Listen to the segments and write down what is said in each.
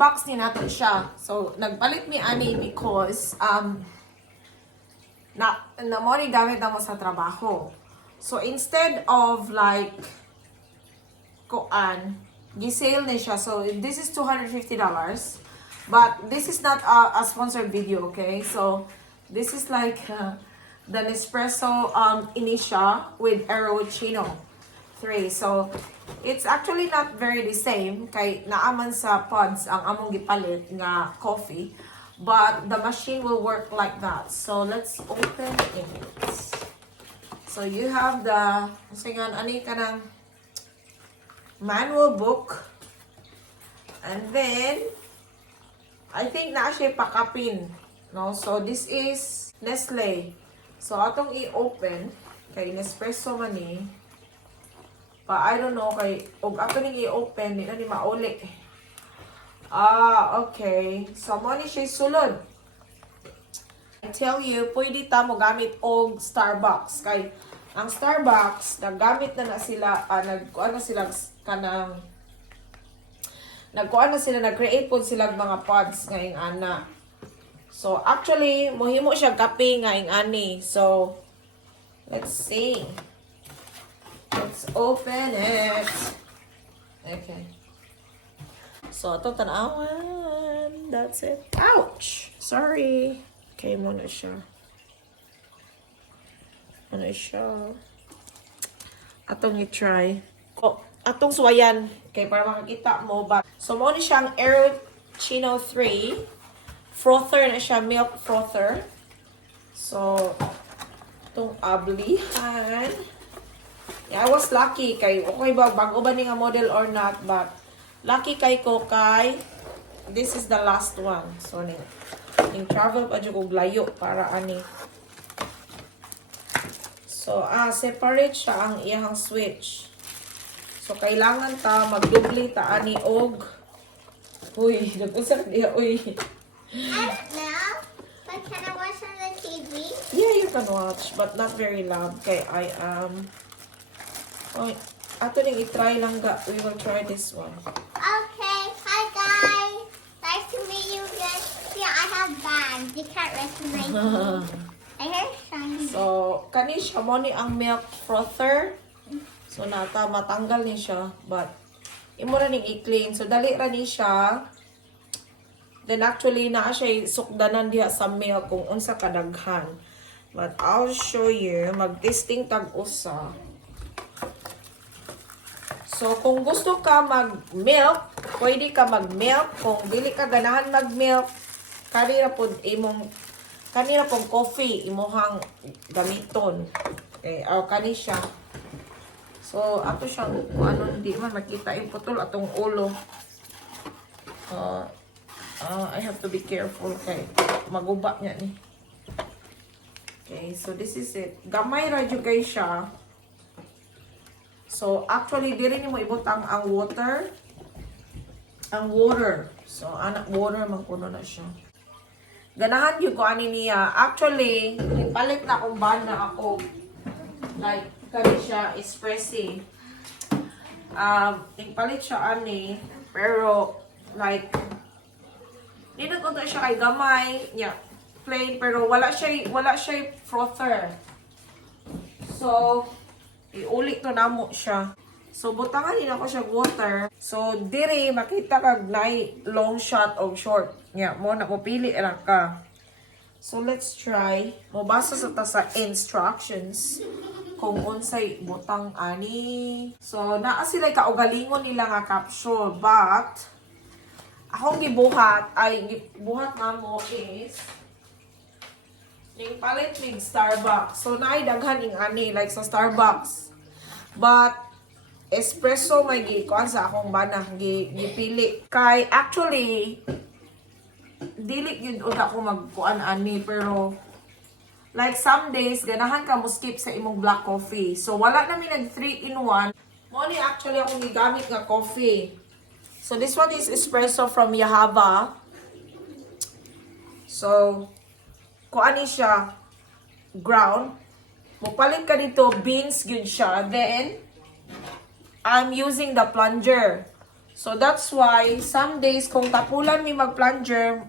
i-unbox ni nato siya. So, nagpalit mi ani because na mo ni gamit na mo sa trabaho. So, instead of like gisale ni siya. So, this is $250. But this is not a sponsored video, okay? So, this is like the Nespresso Initia with Aerochino 3. So, it's actually not very the same kay naaman sa pods ang among gipalit nga coffee. But the machine will work like that. So, let's open it. So, you have the, ani ka ng manual book. And then, I think na siya pakapin. No? So, this is Nestle. So, atong i-open kay Nespresso man ni. But I don't know kay og ato ning i-open di na ni mauli. Okay. So, mo ni siya sulod. I tell you, pwede ta mo gamit og Starbucks. Kay ang Starbucks, nagamit na sila, nag-create po sila mga pods ngayong ana. So, actually, mohimo siya kape ngayong ani. So, let's see. Let's open it. Okay. So, ito tanawan. That's it. Ouch! Sorry. Okay, muna siya. Ano siya? Atong i-try. Atong suwayan. Okay, para makakita mo ba. So, mo ni siyang Aerochino 3. Frother na siya. Milk frother. So, itong ablihan. Yeah, I was lucky kay okay ba bago ba ni nga model or not, but lucky kay ko kay this is the last one. So ning travel pa jud og layo para ani. So separate siya ang iyang switch. So kailangan ta magdubli ta ani og nag-usap diha I don't know. But can I watch on the TV? Yeah, you can watch, but not very loud. Okay, I am ato ning i-try lang ga. We will try this one. Okay, hi guys. Nice to meet you guys. See, I have bags. You can't recognize me. I hear shiny. So, kani siya mo ni ang milk frother. So, matanggal ni siya. But, imo na ning i-clean. So, dali ra ni siya. Then, actually, naa siya sukdanan diha sa milk kung unsa kadaghan. But, I'll show you. Mag-testing tag-usa. So, kung gusto ka mag-milk, pwede ka mag-milk. Kung dili ka ganahan mag-milk, kanira pong coffee, imuhang gamiton. Okay, kani siya. So, ato siyang, hindi man makita yung putol atong ulo. I have to be careful kay maguba niya ni. Okay, so this is it. Gamay ra jud kay siya. So, actually, dili ni mo ibutang ang water. So, water magkuno na siya. Ganahan yun ko ani niya. Actually, ipalit na akong bana ako. Like, kami siya, espresso. Ipalit siya ani. Pero, like, dinagunta siya kay gamay. Yeah, plain. Pero, wala siya frother. So, iulit to namo siya. So, butangan din ako siya water. So, dire, makita kag nai long shot o short. Nga, mo na pili ra ka. So, let's try. Mabasa sa instructions kung unsay butang ani. So, naa sila kaugalingon nila nga capsule. But, akong gibuhat na mo is ning palit ning Starbucks. So, naay daghan ning ani like sa Starbucks. But, espresso may gikuan sa akong bana. Gipili. Kay, actually, dili yun o ako magkuan ani. Pero, like some days, ganahan ka mo skip sa imong black coffee. So, wala namin nag 3-in-1. Mo ni actually akong gigamit nga coffee. So, this one is espresso from Yahava. So, kuani siya ground. Mupalit ka dito, beans good siya. Then, I'm using the plunger. So that's why some days kung tapulan mi mag-plunger,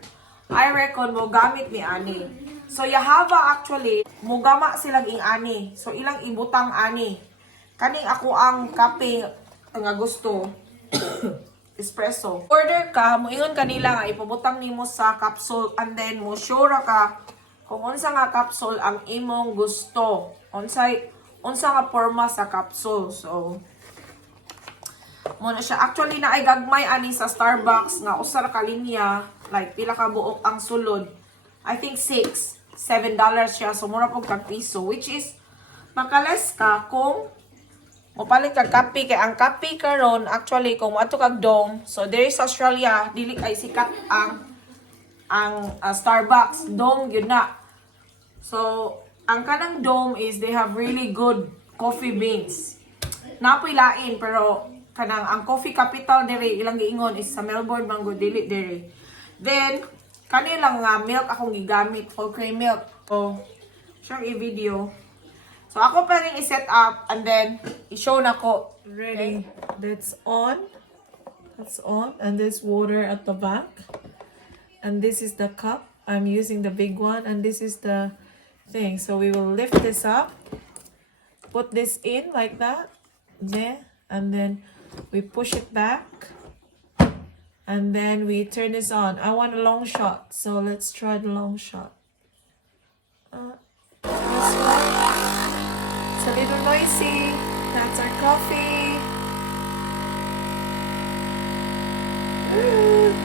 I reckon mo gamit mi ani. So yahava actually mugama silang ing ani. So ilang ibutang ani. Kaning ako ang kape nga gusto. Espresso. Order ka, moingon kanila nga ipabutang nimo sa capsule and then mo sure ka kung unsa nga capsule ang imong gusto. Unsa nga forma sa capsule. So mo na siya. Actually na ay gagmay ani sa Starbucks nga usa ra ka linya, like pila ka buok ang sulod. I think $7 siya. So mura pog kag piso, which is makales ka kung mopalit kag kape. Kay ang kape karon actually kung ato kag Dome, so there is Australia, dili ay sikat ang Starbucks. Dome yun na. So ang kanang Dome is they have really good coffee beans. Napoy lain pero kanang ang coffee capital dere ilang giingon is sa Melbourne mango dili dere. Then kanilang nga milk akong gigamit, whole cream milk. So siyang i-video. So ako pa rin i-set up and then i-show na ko. Ready. That's on. That's on. And there's water at the back. And this is the cup. I'm using the big one. And this is the thing. So we will lift this up. Put this in like that. There. And then we push it back. And then we turn this on. I want a long shot. So let's try the long shot. This one. It's a little noisy. That's our coffee. Ooh.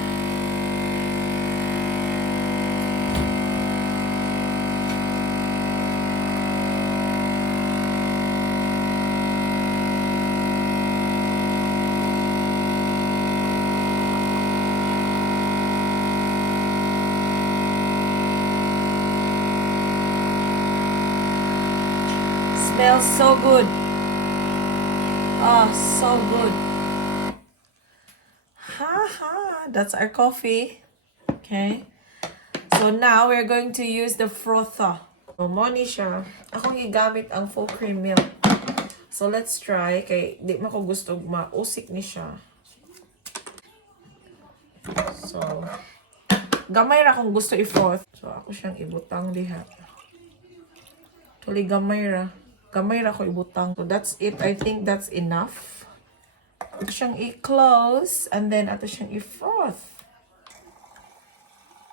Smells so good. Oh, so good. Haha, that's our coffee. Okay. So now we're going to use the frother. So mo ni siya. Ako gigamit ang full cream milk. So let's try kay di man ko gusto mausik ni siya. So gamay ra kung gusto i-froth. So ako siyang ibutang diha. Tuli gamay ra. Gamay ra ko ibutang. So that's it. I think that's enough. Ito siyang i-close and then ato siyang i-froth.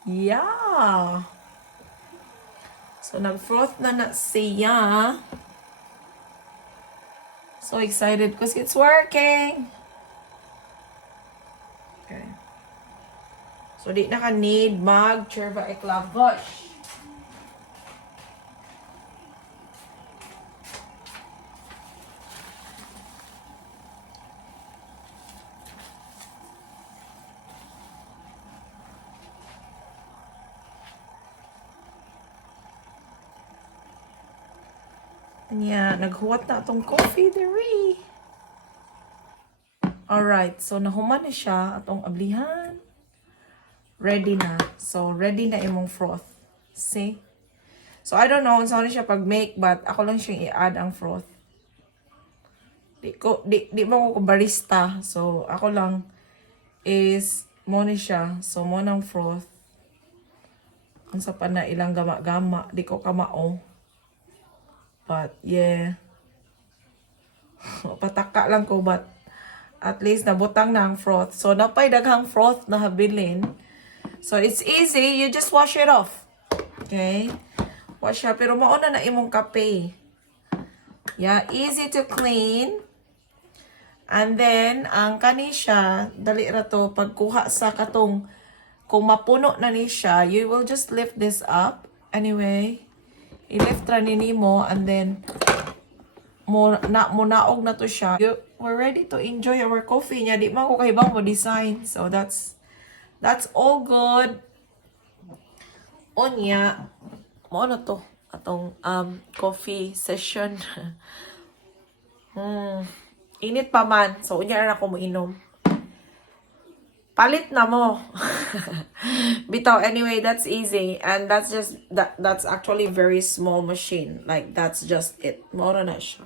Yeah. So nag-froth na siya. So excited because it's working. Okay. So di na ka need mag-cherva eklavosh. Yeah, naghuwat na atong coffee diri. Alright, so nahuman na siya atong ablihan. Ready na. So, ready na imong froth. See? So, I don't know kung saan siya pag-make, but ako lang siyang i-add ang froth. Di mo ko barista. So, ako lang is mo ni siya. So, mo ng froth. Ang sa pa na ilang gama-gama. Di ko kamao. But, yeah. Pataka lang ko, but at least nabutang na ang froth. So, napay daghang froth na habilin. So, it's easy. You just wash it off. Okay? Wash it. Pero mauna na imong kape. Yeah, easy to clean. And then, ang kani siya, dali ra to, pagkuha sa katong, kung mapuno na ni siya, you will just lift this up. Anyway, i-lift ra ni mo, and then, naog na to siya. We're ready to enjoy our coffee niya. Di man ko kahibang mo design. So, that's all good. Onya, mo na to, atong coffee session. Init pa man. So, unya na ako mo inom. Palit na mo. Bitaw, anyway, that's easy. And that's just, that's actually very small machine. Like, that's just it. Mora na siya.